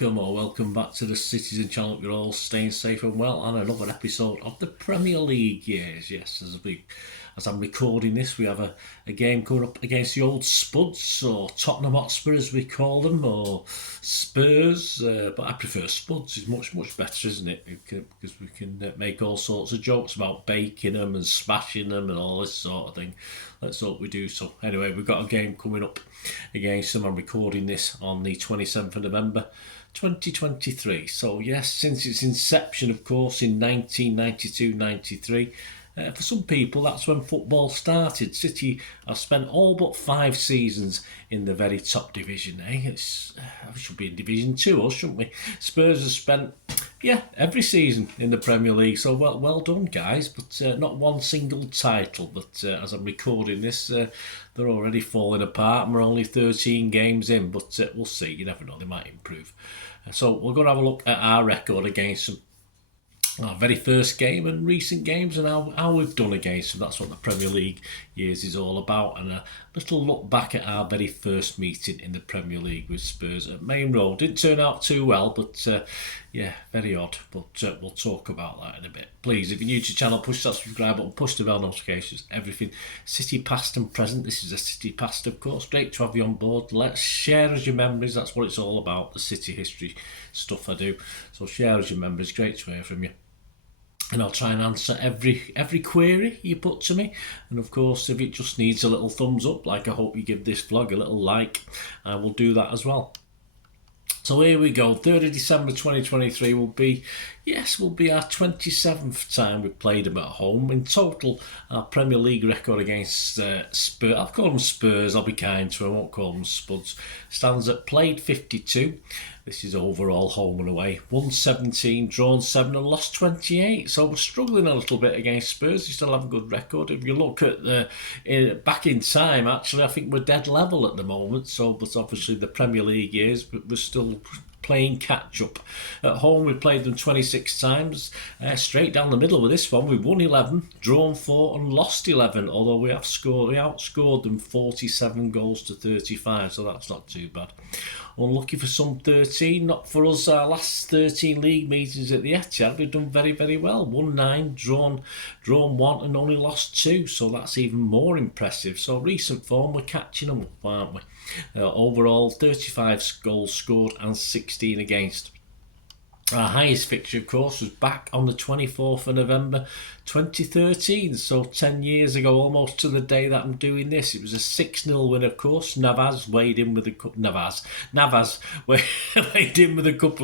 welcome back to the Citizen channel. You're all staying safe and well, and another episode of the Premier League. Yes, as I'm recording this, we have a game coming up against the old Spuds, or Tottenham Hotspur as we call them, or Spurs, but I prefer Spuds. It's much better, isn't it? Because we can make all sorts of jokes about baking them and smashing them and all this sort of thing. Let's hope we do so. Anyway, we've got a game coming up against them. I'm recording this on the 27th of November 2023. So yes, since its inception, of course, in 1992-93, for some people, that's when football started. City have spent all but 5 seasons in the very top division. We should be in Division 2, shouldn't we? Spurs have spent, every season in the Premier League. So well done, guys. But not one single title. But as I'm recording this, they're already falling apart, and we're only 13 games in. But we'll see. You never know; they might improve. So we're going to have a look at our record against them. Our very first game and recent games, and how we've done against them. That's what the Premier League years is all about, and a little look back at our very first meeting in the Premier League with Spurs at Main Road. Didn't turn out too well, but very odd, but we'll talk about that in a bit. Please, if you're new to the channel, push that subscribe button, push the bell notifications, everything City past and present. This is a City past, of course. Great to have you on board. Let's share us your memories. That's what it's all about, the City history stuff I do. So share us your memories. Great to hear from you. And I'll try and answer every query you put to me. And of course, if it just needs a little thumbs up, like I hope you give this vlog, a little like, I will do that as well. So here we go. 3rd of December 2023 will be our 27th time we've played them at home. In total, our Premier League record against Spurs, I'll call them Spurs, I'll be kind to them, I won't call them Spuds, stands at played 52. This is overall home and away. Won 17, drawn 7 and lost 28. So we're struggling a little bit against Spurs. We still have a good record. If you look at back in time, actually, I think we're dead level at the moment. So, but obviously the Premier League years, but we're still playing catch up. At home, we played them 26 times, straight down the middle with this one. We won 11, drawn 4 and lost 11, although we outscored them 47 goals to 35, so that's not too bad. Unlucky for some 13, not for us. Our last 13 league meetings at the Etihad, we've done very well. Won 9, drawn 1 and only lost 2, so that's even more impressive. So recent form, we're catching them up, aren't we? Overall, 35 goals scored and 16 against. Our highest fixture, of course, was back on the 24th of November 2013, so 10 years ago, almost to the day that I'm doing this. It was a 6-0 win, of course. Navas weighed in with a couple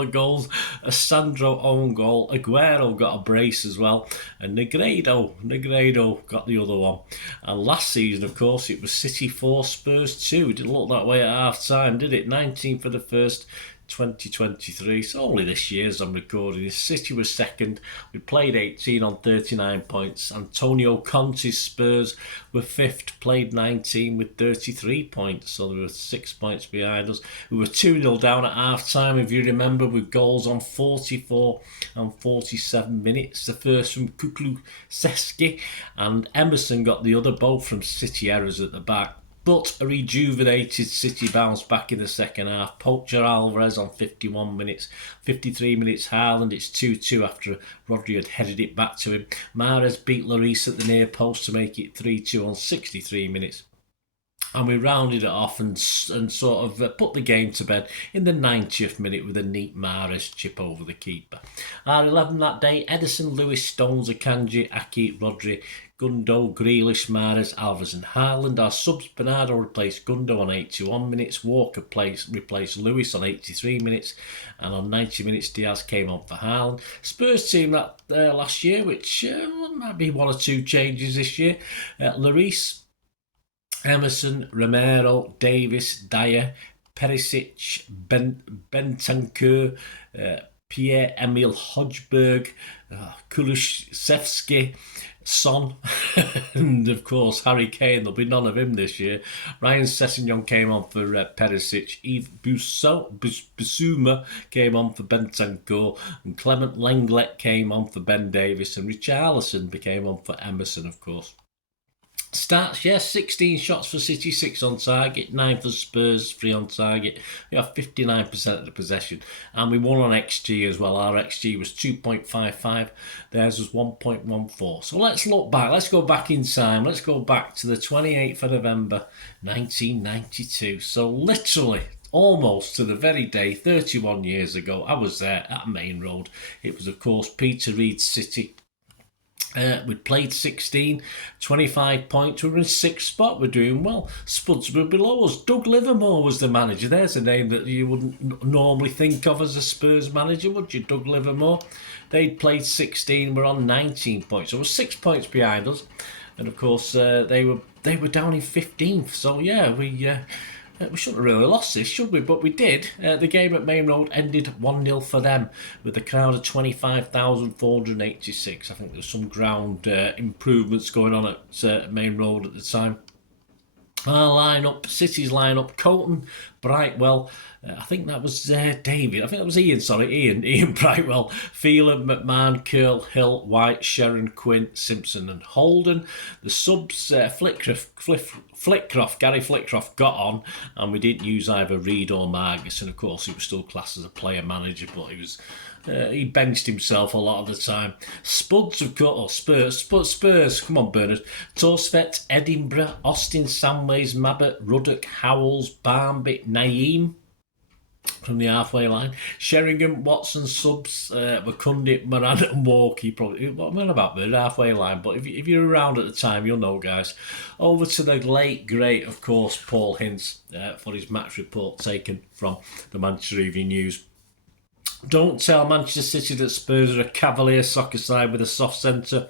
of goals. A Sandro own goal. Aguero got a brace as well, and Negredo got the other one. And last season, of course, it was City 4, Spurs 2. It didn't look that way at half time, did it? 19 for the first. 2023, so only this year as I'm recording this. City was second. We played 18 on 39 points. Antonio Conte's Spurs were 5th, played 19 with 33 points, so they were 6 points behind us. We were 2-0 down at half time, if you remember, with goals on 44 and 47 minutes. The first from Kulusevski, and Emerson got the other, both from City errors at the back. But a rejuvenated City bounced back in the second half. Poacher Alvarez on 51 minutes. 53 minutes Haaland. It's 2-2 after Rodri had headed it back to him. Mahrez beat Lloris at the near post to make it 3-2 on 63 minutes. And we rounded it off and sort of put the game to bed in the 90th minute with a neat Mahrez chip over the keeper. Our 11 that day: Ederson, Lewis, Stones, Akanji, Aki, Rodri, Gundo, Grealish, Mahrez, Alvarez and Haaland. Our subs: Bernardo replaced Gundo on 81 minutes, Walker replaced Lewis on 83 minutes, and on 90 minutes Diaz came on for Haaland. Spurs team that last year, which might be 1 or 2 changes this year. Lloris, Emerson, Romero, Davis, Dyer, Perisic, Bentancur, Pierre-Emile Hojbjerg, Kulusevski, Son, and of course Harry Kane. There'll be none of him this year. Ryan Sessegnon came on for Perisic. Yves Bissouma came on for Bentancur, and Clement Lenglet came on for Ben Davis, and Richarlison became on for Emerson, of course. Stats, yes, 16 shots for City, 6 on target, 9 for Spurs, 3 on target. We have 59% of the possession. And we won on XG as well. Our XG was 2.55, theirs was 1.14. So let's look back, let's go back in time. Let's go back to the 28th of November 1992. So literally, almost to the very day, 31 years ago, I was there at Main Road. It was, of course, Peter Reid's City. We'd played 16, 25 points. We were in 6th spot. We're doing well. Spuds were below us. Doug Livermore was the manager. There's a name that you wouldn't normally think of as a Spurs manager, would you? Doug Livermore. They'd played 16. We're on 19 points. So we're 6 points behind us. And of course, they were down in 15th. So yeah, we shouldn't have really lost this, should we? But we did. The game at Main Road ended 1-0 for them with a crowd of 25,486. I think there's some ground improvements going on at Main Road at the time. Our line-up, City's line-up, Colton, Brightwell, I think that was David, I think that was Ian Brightwell, Phelan, McMahon, Curl, Hill, White, Sharon, Quinn, Simpson and Holden. The subs, Gary Flitcroft got on, and we didn't use either Reid or Marcus, and of course he was still classed as a player manager, but he benched himself a lot of the time. Spuds have got, Spurs, come on Bernard. Torsvet, Edinburgh, Austin, Samways, Mabbott, Ruddock, Howells, Barnby, Naeem from the halfway line. Sheringham, Watson, subs, Makundi, Moran and Walkie. Probably, what am I about the halfway line? But if you're around at the time, you'll know, guys. Over to the late, great, of course, Paul Hintz for his match report taken from the Manchester Evening News. Don't tell Manchester City that Spurs are a cavalier soccer side with a soft centre.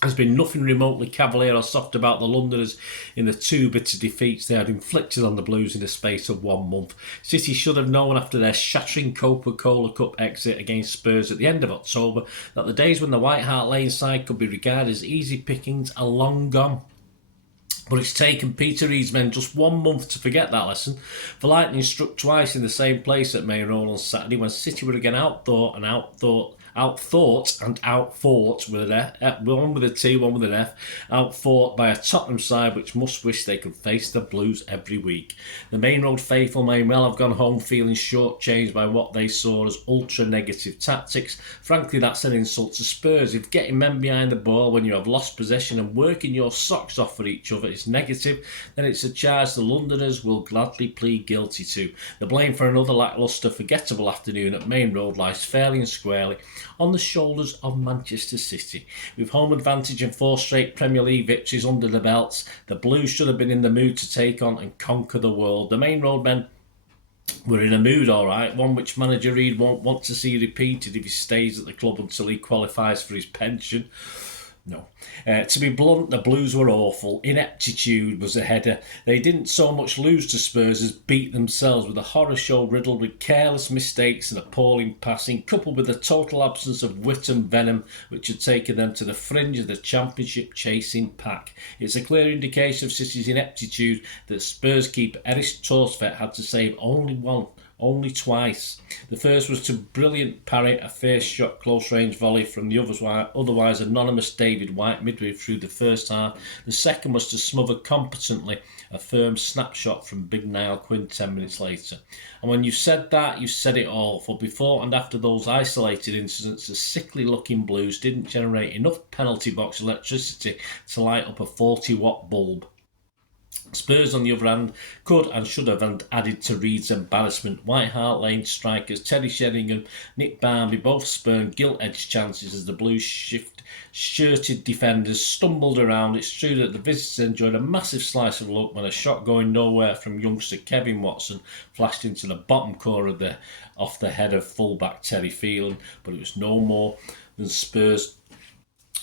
There's been nothing remotely cavalier or soft about the Londoners in the 2 bitter defeats they had inflicted on the Blues in the space of 1 month. City should have known after their shattering Coca-Cola Cup exit against Spurs at the end of October that the days when the White Hart Lane side could be regarded as easy pickings are long gone. But it's taken Peter Reid's men just 1 month to forget that lesson. For lightning struck twice in the same place at Main Road on Saturday when City were again outthought and outfought with an F, one with a T, one with an F, outfought by a Tottenham side which must wish they could face the Blues every week. The Main Road faithful may well have gone home feeling shortchanged by what they saw as ultra-negative tactics. Frankly, that's an insult to Spurs. If getting men behind the ball when you have lost possession and working your socks off for each other is negative, then it's a charge the Londoners will gladly plead guilty to. The blame for another lacklustre, forgettable afternoon at Main Road lies fairly and squarely on the shoulders of Manchester City. With home advantage and 4 straight Premier League victories under the belts, the Blues should have been in the mood to take on and conquer the world. The Main Road men were in a mood, all right, one which manager Reid won't want to see repeated if he stays at the club until he qualifies for his pension. No. To be blunt, the Blues were awful. Ineptitude was a header. They didn't so much lose to Spurs as beat themselves with a horror show riddled with careless mistakes and appalling passing, coupled with a total absence of wit and venom which had taken them to the fringe of the championship chasing pack. It's a clear indication of City's ineptitude that Spurs keeper Eris Torsvet had to save only twice. The first was to brilliant parry a fierce shot close range volley from the otherwise anonymous David White midway through the first half. The second was to smother competently a firm snapshot from Big Niall Quinn 10 minutes later. And when you've said that, you've said it all, for before and after those isolated incidents, the sickly looking Blues didn't generate enough penalty box electricity to light up a 40-watt bulb. Spurs, on the other hand, could and should have added to Reid's embarrassment. White Hart Lane strikers Terry Sheringham, Nick Barnby both spurned gilt-edged chances as the Blues shirted defenders stumbled around. It's true that the visitors enjoyed a massive slice of luck when a shot going nowhere from youngster Kevin Watson flashed into the bottom corner off the head of fullback Terry Phelan, but it was no more than Spurs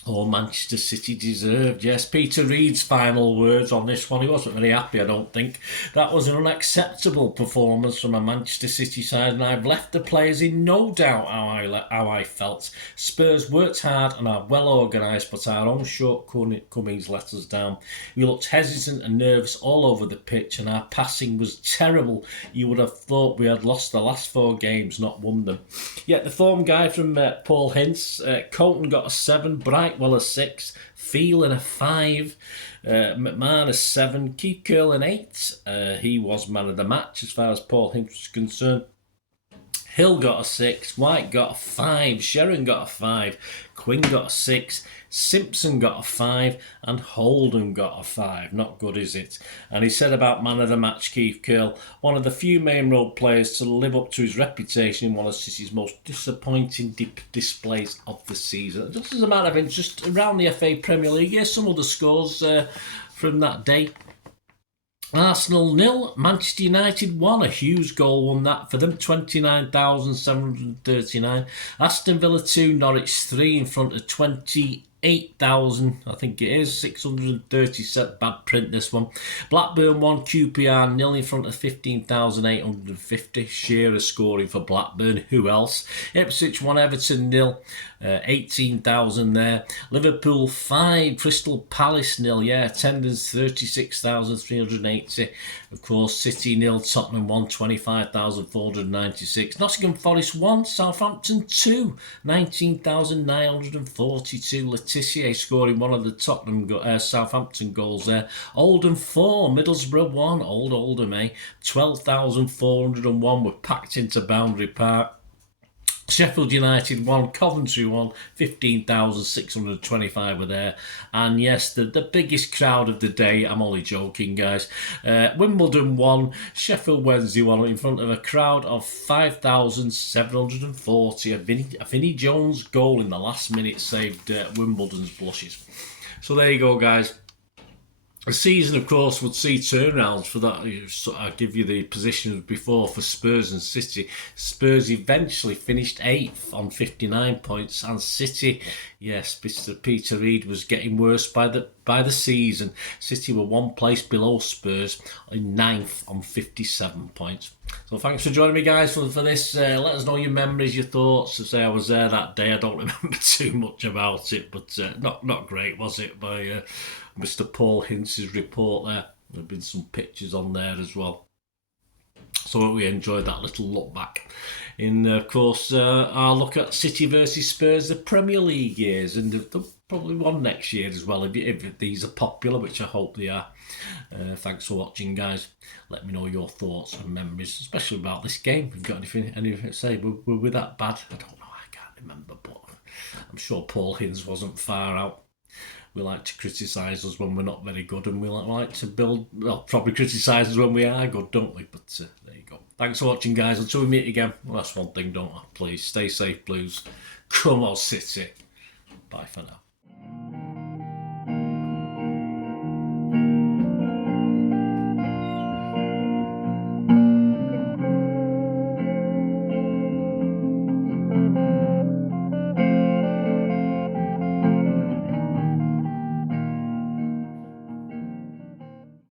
or Manchester City deserved. Yes, Peter Reid's final words on this one. He wasn't very happy, I don't think. That was an unacceptable performance from a Manchester City side, and I've left the players in no doubt how I felt. Spurs worked hard and are well organised, but our own shortcomings let us down. We looked hesitant and nervous all over the pitch, and our passing was terrible. You would have thought we had lost the last 4 games, not won them. Yet the form guide from Paul Hintz, Colton got a 7, Bright Whitewell a 6, Phelan a 5, M.E.N a 7, Keith Curl an 8. He was man of the match as far as Paul Hinch was concerned. Hill got a 6, White got a 5, Sharon got a 5, Quinn got a 6, Simpson got a 5, and Holden got a 5. Not good, is it? And he said about man of the match, Keith Curl, one of the few main road players to live up to his reputation in one of City's most disappointing displays of the season. Just as a matter of interest, around the FA Premier League, here's some other scores from that day. Arsenal 0, Manchester United 1, a Hughes goal won that for them, 29,739. Aston Villa 2, Norwich 3 in front of 28,000, I think it is, 637, bad print this one. Blackburn 1, QPR 0 in front of 15,850. Shearer scoring for Blackburn, who else? Ipswich 1, Everton 0, 18,000 there. Liverpool 5, Crystal Palace 0, attendance 36,380. Of course, City 0, Tottenham 1, 25,496. Nottingham Forest 1, Southampton 2, 19,942. Letitia scoring one of the Tottenham Southampton goals there. Oldham 4, Middlesbrough 1, Oldham, 12,401 were packed into Boundary Park. Sheffield United 1, Coventry 1, 15,625 were there. And yes, the biggest crowd of the day, I'm only joking guys, Wimbledon 1, Sheffield Wednesday 1 in front of a crowd of 5,740. A Vinnie Jones goal in the last minute saved Wimbledon's blushes. So there you go guys. The season, of course, would see turnarounds for that. I'll give you the positions before for Spurs and City. Spurs eventually finished 8th on 59 points, and City, yes, Mr. Peter Reid was getting worse by the season. City were one place below Spurs in 9th on 57 points. So thanks for joining me, guys, for this. Let us know your memories, your thoughts. To say I was there that day, I don't remember too much about it, but not great, was it? By Mr. Paul Hintz's report there. There have been some pictures on there as well. So we enjoyed that little look back. In, of course, our look at City versus Spurs, the Premier League years, and they'll probably one next year as well, if these are popular, which I hope they are. Thanks for watching, guys. Let me know your thoughts and memories, especially about this game. If you've got anything to say, were we that bad? I don't know, I can't remember, but I'm sure Paul Hinz wasn't far out. We like to criticise us when we're not very good, and we like to probably criticise us when we are good, don't we? But there you go. Thanks for watching, guys. Until we meet again, well, that's one thing, don't I? Please stay safe, Blues. Come on, City. Bye for now.